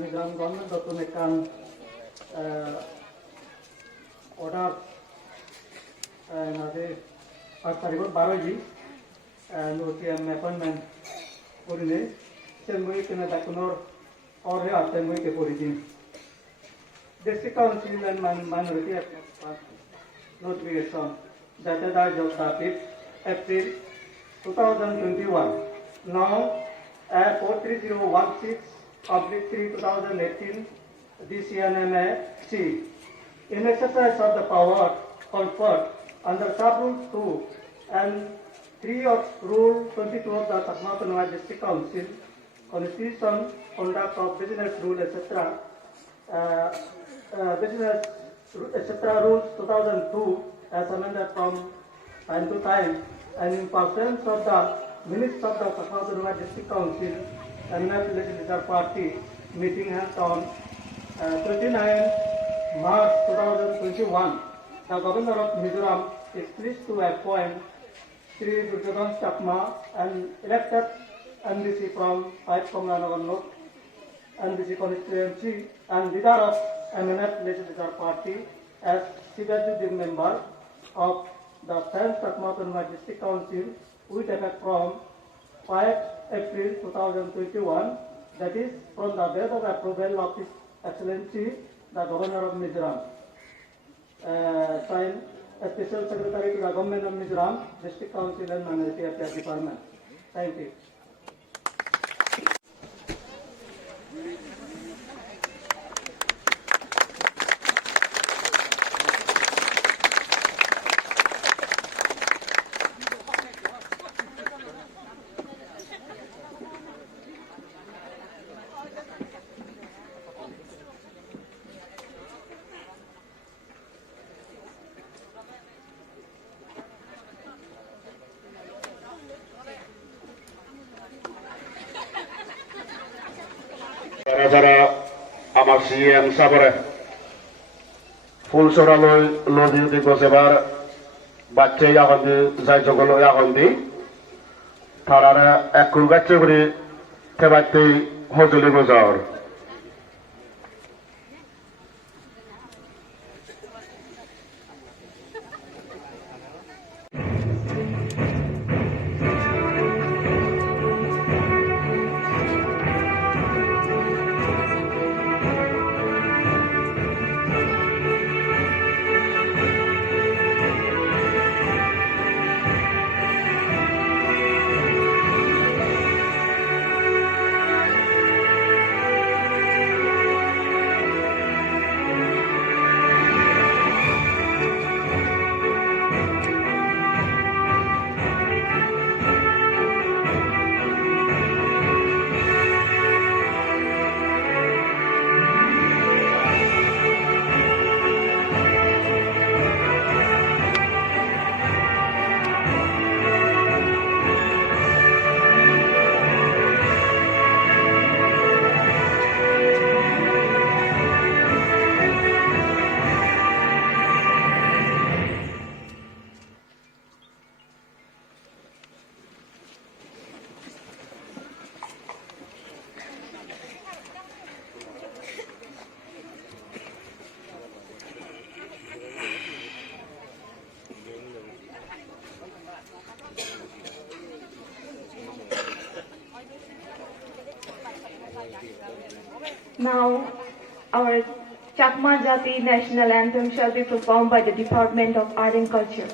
Mizoram government notun ekkan order nade 5 tarikh 12 notiam appointment korine semui kena dakunor or he atemui ke porijin district council and minority notification dated as of 30th April 2021 now at 43016/3/2018 DCNMA-C in exercise of the power conferred under sub-rule 2 and 3 of Rule 22 of the Takmakanwa District Council, Constitution, Conduct of Business Rule, etc. Business, etc. Rules 2002 as amended from time to time, and in pursuance of the minutes of the Takmakanwa District Council and Legislature Party meeting held on 29 March 2021, the Governor of Mizoram is pleased to appoint Sri Duryodhan Chakma, an elected MDC from 5 Komanagar North MDC constituency and leader of eminent legislature party as Sibajudin member of the 10th Takmakanwa District Council with effect from 5 April 2021, that is from the date of approval of His Excellency the Governor of Mizoram. Signed Special Secretary to the Government of Mizoram, District Council and Minority Affairs Department. Thank you. যারা আমার CM সাবরে ফুলসরা নদী দি গছেবার বাচ্চা ইয়াহন্দি যাই জগল ইয়াহন্দি তারারা একুল গাচ্ছে করে থেবাইতে হজলি গজার Now, our Chakma Jati national anthem shall be performed by the Department of Art and Culture.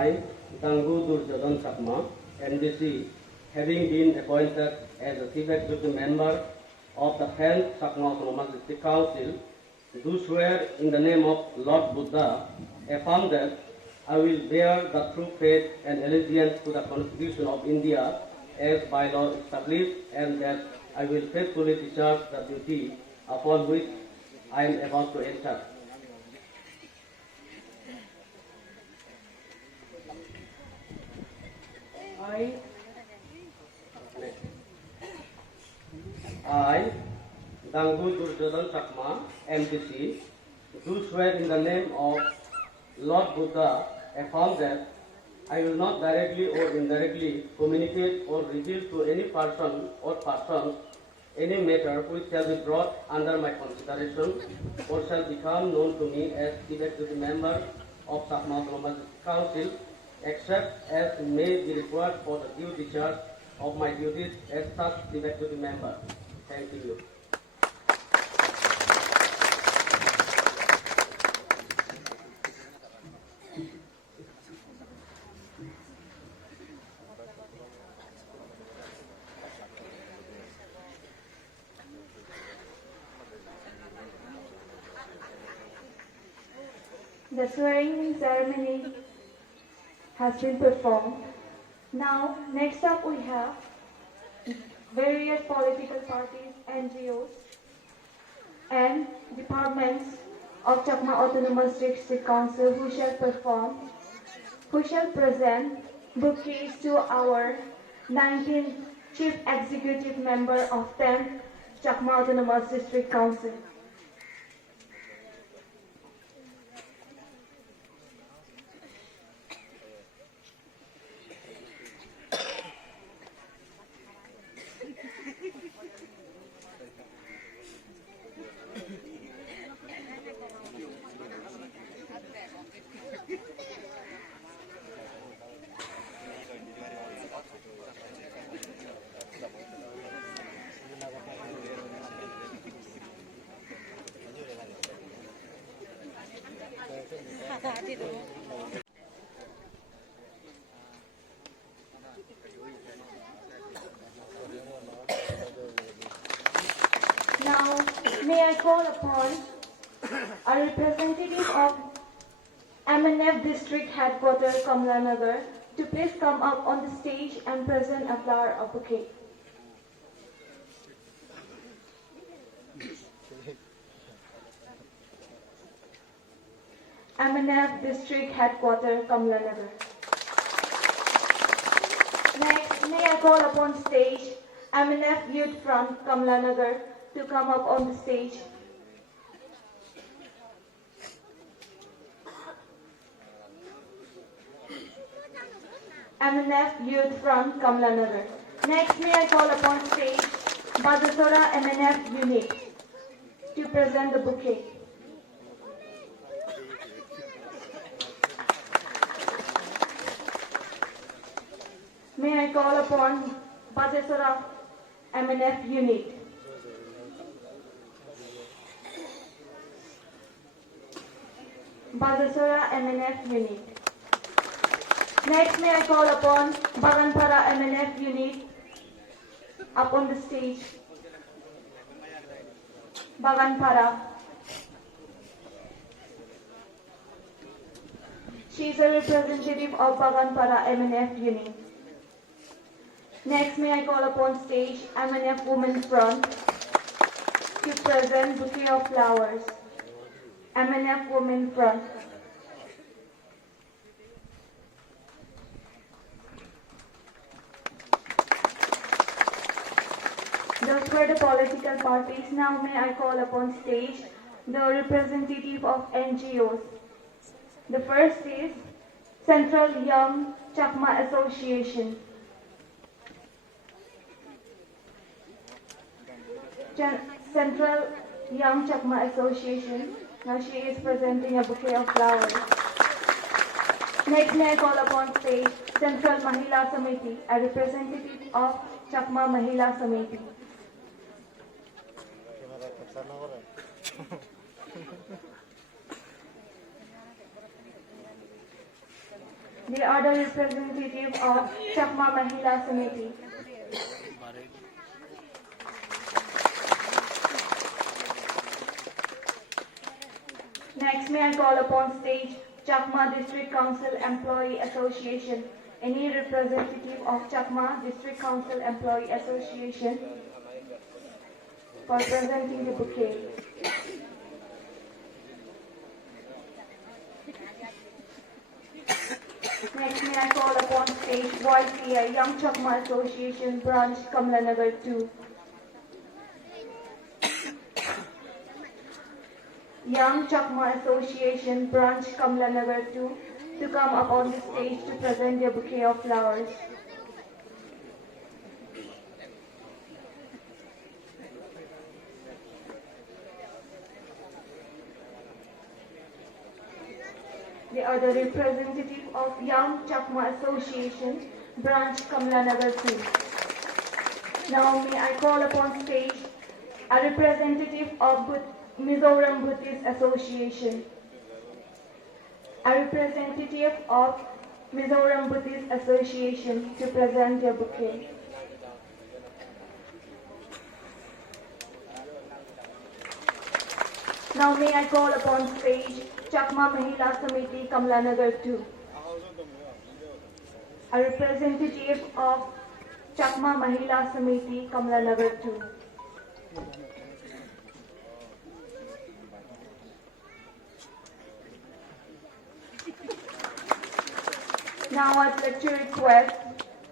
I, Dangu Durjodhan Sakma, NDC, having been appointed as a Chief Executive Member of the 10th Sakma Autonomous District Council, do swear in the name of Lord Buddha, affirm that I will bear the true faith and allegiance to the Constitution of India as by law established, and that I will faithfully discharge the duty upon which I am about to enter. I, Dangu Durjodhan Sakma, MPC, do swear in the name of Lord Buddha, affirm that I will not directly or indirectly communicate or reveal to any person or persons any matter which shall be brought under my consideration or shall become known to me as Chief Executive Member of Sakma Autonomous Council, except as may be required for the due discharge of my duties as such Chief Executive Member. Thank you. The swearing-in ceremony has been performed. Now, next up we have various political parties, NGOs, and departments of Chakma Autonomous District Council who shall present bouquets to our 19th Chief Executive Member of 10th Chakma Autonomous District Council. Now, may I call upon a representative of MNF District Headquarters, Kamlanagar, to please come up on the stage and present a flower or bouquet. MNF District Headquarters, Kamlanagar. Next, may I call upon stage MNF Youth Front, Kamlanagar, to come up on the stage. MNF Youth Front, Kamlanagar. Next, may I call upon stage Badasora MNF Unit to present the bouquet. May I call upon Badasora MNF Unit. Badasora MNF Unit. Next, may I call upon Baganpara MNF Unit up on the stage. Baganpara. She is a representative of Baganpara MNF Unit. Next, may I call upon stage MNF Women Front to present bouquet of flowers. MNF Women Front. Those were the political parties. Now may I call upon stage the representative of NGOs. The first is Central Young Chakma Association. Central Young Chakma Association. Now she is presenting a bouquet of flowers. Next, may I call upon stage Central Mahila Samiti, a representative of Chakma Mahila Samiti. They are the representative of Chakma Mahila Samiti. Next, may I call upon stage Chakma District Council Employee Association. Any representative of Chakma District Council Employee Association for presenting the bouquet. Next, may I call upon stage YCI Young Chakma Association Branch, Kamlanagar 2. Young Chakma Association Branch, Kamlanagar 2, to come up on the stage to present their bouquet of flowers. They are the representative of Young Chakma Association Branch, Kamlanagar 2. Now may I call upon stage a representative of Mizoram Buddhist Association. A representative of Mizoram Buddhist Association to present their bouquet. Now may I call upon stage Chakma Mahila Samiti Kamlanagar 2. A representative of Chakma Mahila Samiti Kamlanagar 2. Now I'd like to request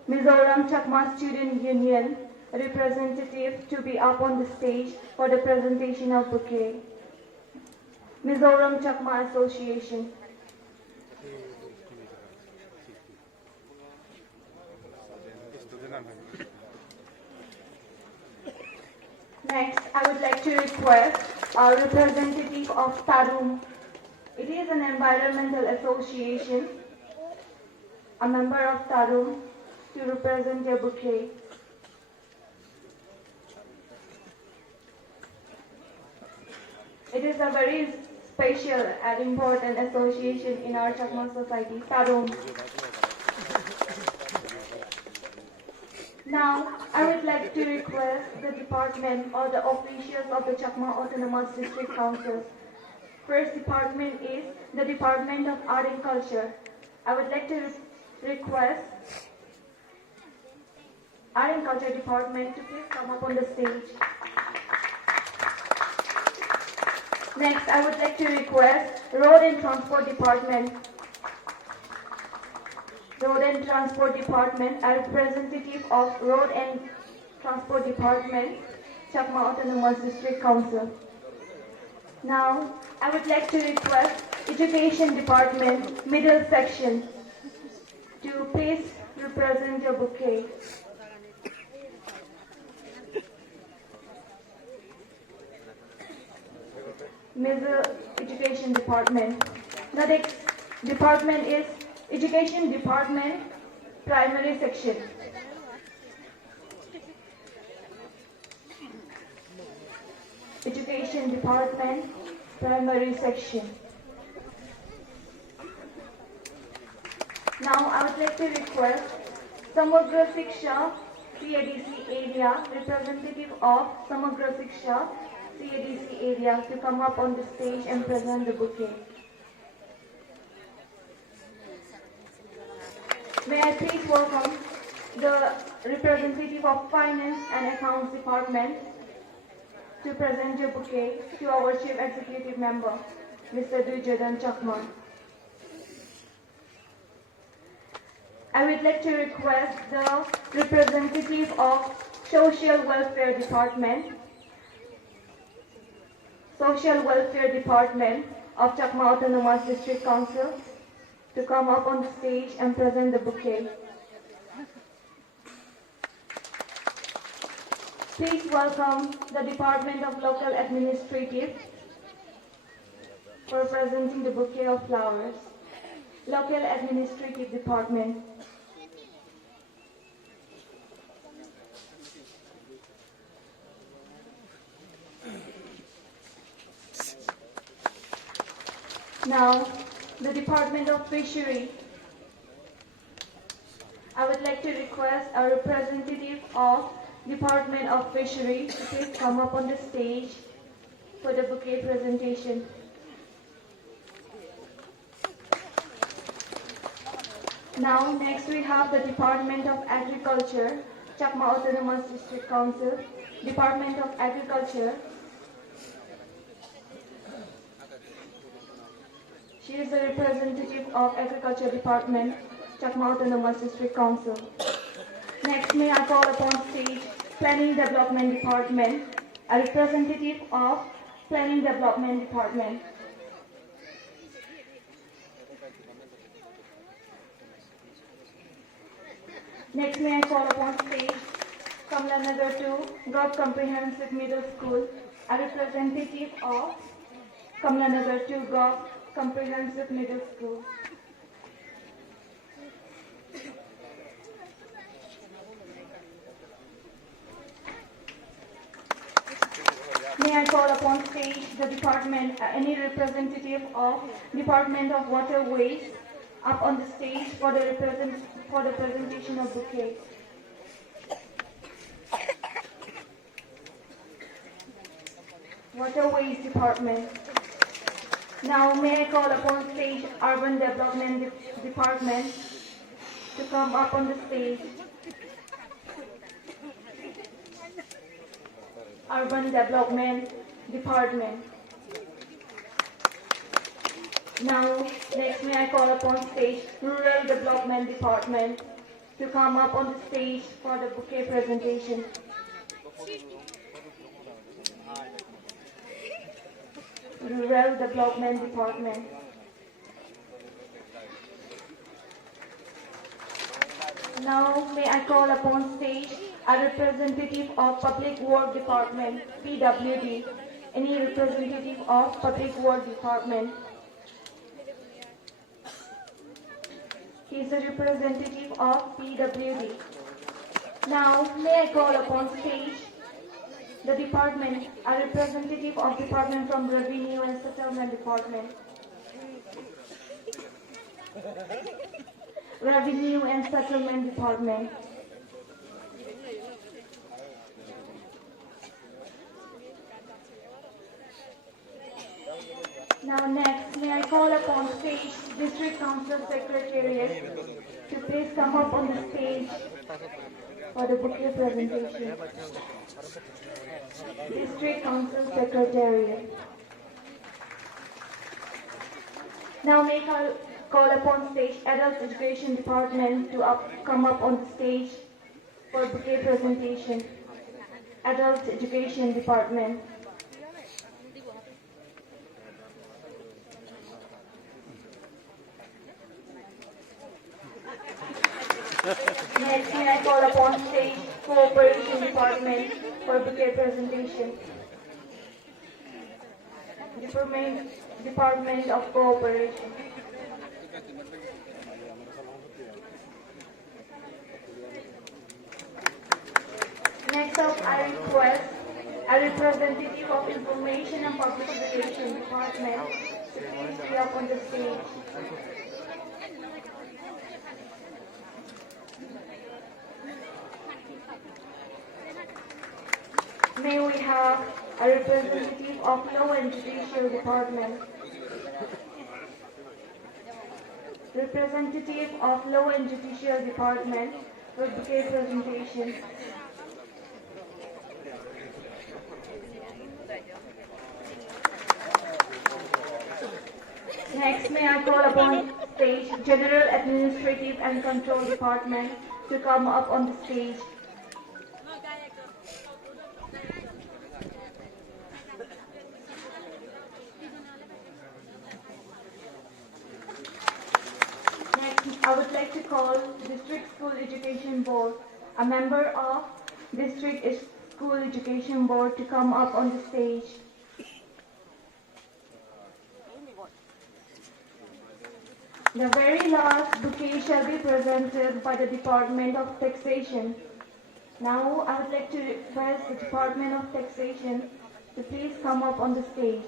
Mizoram Chakma Student Union representative to be up on the stage for the presentation of bouquet. Mizoram Chakma Association. Next, I would like to request a representative of Tarum. It is an environmental association, a member of Tarum, to represent their bouquet. It is a very special and important association in our Chakma society, Tarum. Now, I would like to request the department or the officials of the Chakma Autonomous District Council. First department is the Department of Art and Culture. I would like to request Art and Culture Department to please come up on the stage. Next, I would like to request Road and Transport Department. Road and Transport Department, a representative of Road and Transport Department, Chakma Autonomous District Council. Now, I would like to request Education Department, Middle Section, to please represent your bouquet. Middle Education Department. The next department is Education Department, Primary Section. Education Department, Primary Section. Now I would like to request Samagra Shiksha, CADC area, representative of Samagra Shiksha, CADC area, to come up on the stage and present the bouquet. May I please welcome the representative of Finance and Accounts Department to present your bouquet to our Chief Executive Member, Mr. Dujadan Chakma. I would like to request the representative of Social Welfare Department of Chakma Autonomous District Council to come up on the stage and present the bouquet. Please welcome the Department of Local Administrative for presenting the bouquet of flowers. Local Administrative Department. Now, the Department of Fishery. I would like to request a representative of Department of Fishery to please come up on the stage for the bouquet presentation. Now, next we have the Department of Agriculture, Chakma Autonomous District Council, Department of Agriculture. She is the representative of Agriculture Department, Chakma Autonomous District Council. Next, may I call upon stage Planning Development Department, a representative of Planning Development Department. Next, may I call upon stage Kamlanagar 2 Gov Comprehensive Middle School, a representative of Kamlanagar 2 Gov Comprehensive Middle School. May I call upon stage the department, any representative of Department of Waterways up on the stage for the presentation of bouquet. Waterways Department. Now may I call upon stage Urban Development Department to come up on the stage. Urban Development Department. Now, next may I call upon stage Rural Development Department to come up on the stage for the bouquet presentation. Rural Development Department. Now, may I call upon stage a representative of Public Work Department, PWD. Any representative of Public Work Department? He is a representative of PWD. Now, may I call upon stage the department, a representative of department from Revenue and Settlement Department. Revenue and Settlement Department. Now next, may I call upon stage District Council Secretariat to please come up on the stage for the bouquet presentation. District Council Secretariat. Now may I call upon stage Adult Education Department to come up on the stage for bouquet presentation. Adult Education Department. Next, may I call upon stage Cooperation Department for bouquet presentation. Department of Cooperation. Next up, I request a representative of Information and Public Relations Department to please be up on the stage. May we have a representative of Law and Judicial Department. Representative of Law and Judicial Department for bouquet presentation. Next, may I call upon stage General Administrative and Control Department to come up on the stage. Next, I would like to call District School Education Board, a member of District School Education Board to come up on the stage. The very last bouquet shall be presented by the Department of Taxation. Now I would like to request the Department of Taxation to please come up on the stage.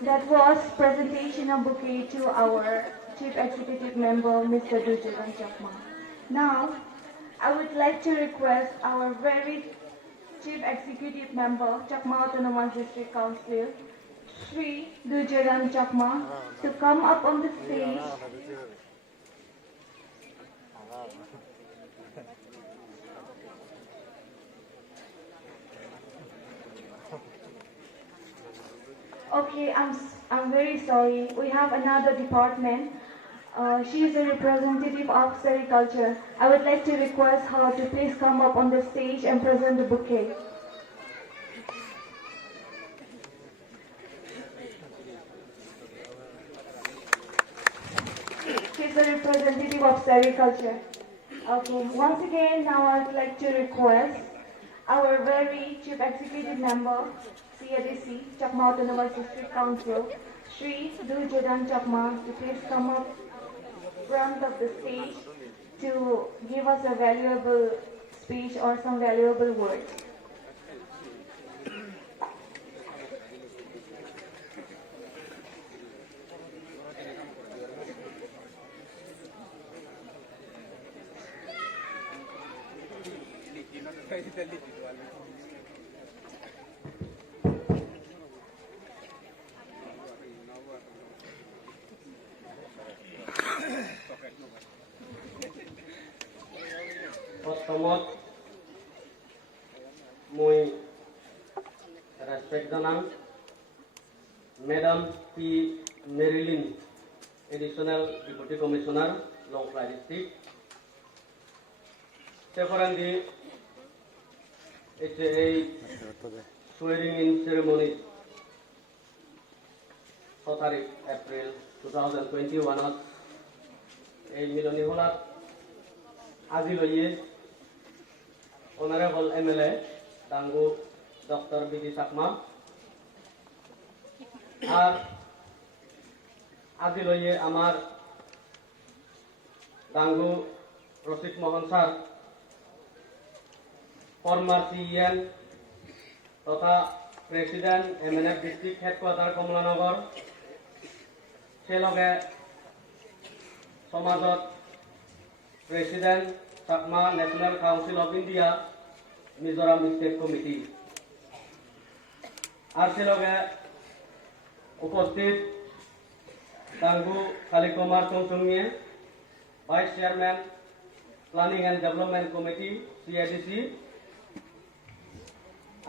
That was presentation of bouquet to our Chief Executive Member, Mr. Dujaran Chakma. Now, I would like to request our very Chief Executive Member, Chakma Autonomous District Council, Sri Dujaran Chakma, to come up on the stage. Okay, I'm very sorry. We have another department. She is a representative of sericulture. I would like to request her to please come up on the stage and present the bouquet. She is a representative of sericulture. Okay, once again, now I would like to request our very Chief Executive Member, CADC, Chakma Autonomous District Council, Sri Dujaran Chakma, to please come up front of the stage to give us a valuable speech or some valuable words. প্রথমত মই respect Janam Madam P. Marilyn, Additional Deputy Commissioner, Longfly District. Separately, it's a swearing in ceremony, 4 April 2021. A Miloni Hola Aziloye, Honorable MLA, Dangu Dr. B.D. Sakma. আর আজি লইয়ে আমার Dangu Rashid Mohan sir former সিএন তথা president MNF district headquarter Kamalanagar সেলগে সমাজত president Chakma national council of India Mizoram state committee আর সেলগে উপস্থিত দাঙ্গু খালি কুমার চৌচুমিয়ে vice chairman planning and development committee CIDC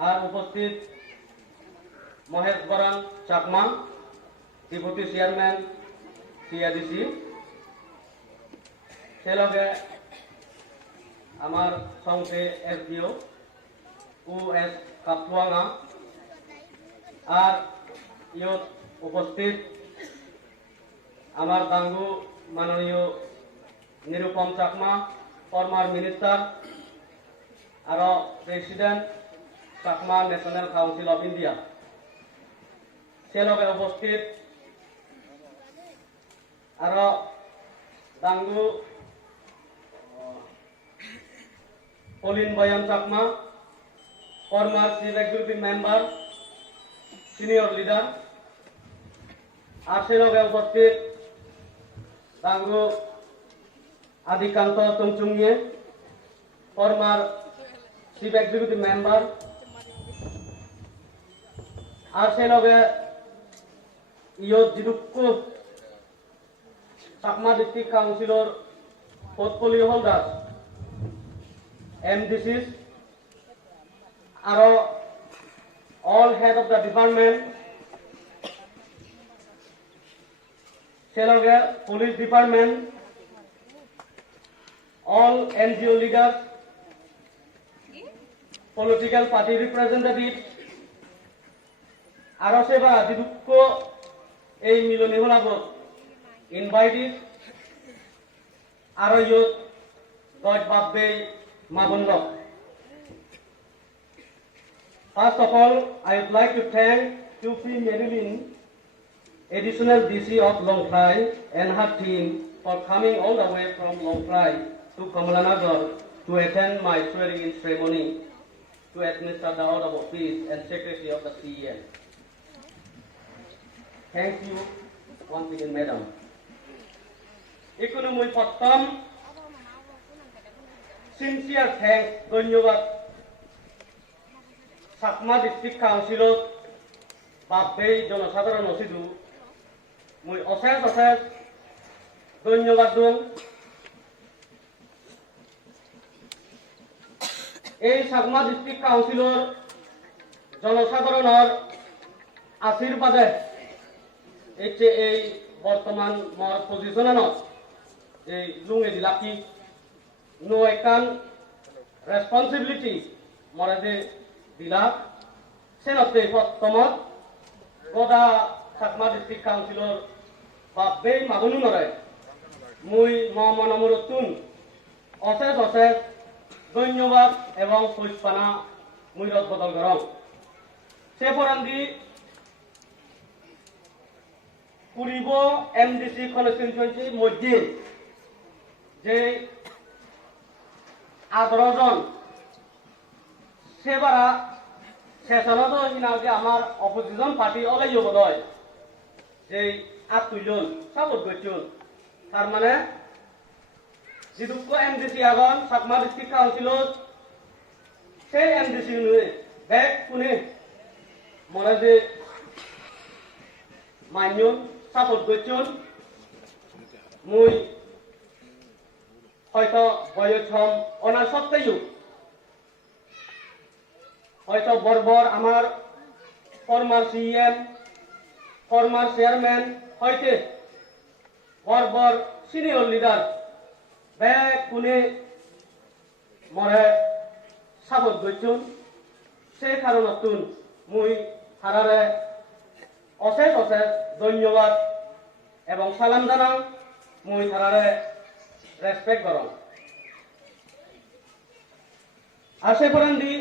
আর উপস্থিত মহেশ বরং চাকমা ডেপুটি চেয়ারম্যান CIDC সেলগে আমার সংসে SDO US কাপওয়াঙা আর ইয়ত উপস্থিত আমার দাঙ্গু মাননীয় নিরুপম চাকমা ফর্মার মিনিস্টার আর president Chakma national council of India সেলগে উপস্থিত আর Dangu Pulin Bayan Chakma former chief executive member senior leader আর সেলগে উপস্থিত দাঙ্গু আদিকান্ত চুংচুংয়ে ফর্মার চিফ এক্সিকিউটিভ মেম্বার আর সেলগে ইয়ত জিদুক্কু Chakma district councillor portfolio holder MDCs আর all head of the department, Seloge police department, all NGO leaders, political party representatives, aro seba didukko ei miloni holagor invited aro yot god babbe magonlok. First of all, I would like to thank QP Marilyn, Additional DC of Longfly, and her team for coming all the way from Longfly to Kamalanagar to attend my swearing-in ceremony to administer the oath of office and secretary of the CEN. Thank you once again, Madam. Ikono mui pottam sincere thanks dhonyobad Chakma district কাউন্সিলত বাপে জনসাধারণ অসিদু মই অশেষ অশেষ ধন্যবাদ দিওঁ এই Chakma district কাউন্সিলৰ জনসাধাৰণৰ আশীৰ্বাদে এই বৰ্তমান মোৰ পজিশ্যনত এই লুঙে দিলাকি নো একান রেসপন্সিবিলিটি মরাদে দিলা সেনতে প্রথমত গদা চাকমা ডিস্ট্রিক্ট কাউন্সিলর বাপে মাগুনু নরায় মুই মনমরতুন অশেষ অশেষ ধন্যবাদ এবং পুষ্পানা মুই রদ বদল করম সে পরান্দি পুরিব MDC কনস্টিটিউয়েন্সি মধ্যে যে 18 জন সেবারা শেষনত ইনাকে আমার অপোজিশন পার্টি ওলাই বদয় যে 8 জন সাপোর্ট করছুন তার মানে যেটুকু MDC আগন চাকমা ডিস্ট্রিক্ট কাউন্সিলত সেই এমডিসি নুয়ে ব্যাগ কুনে মনে যে মাইনুন সাপোর্ট করছুন মুই হয়তো বয়সম অনার সত্ত্বেও হয়তো বর্বর আমার ফর্মার সিএম ফর্মার চেয়ারম্যান হইতে বর্বর সিনিয়র লিডার ব্যাগ কুনে মরে সাপোর্ট করছুন সেই কারণতুন মুই হারারে অশেষ অশেষ ধন্যবাদ এবং সালাম জানাং মুই হারারে রেসপেক্ট করং আশে করেন দি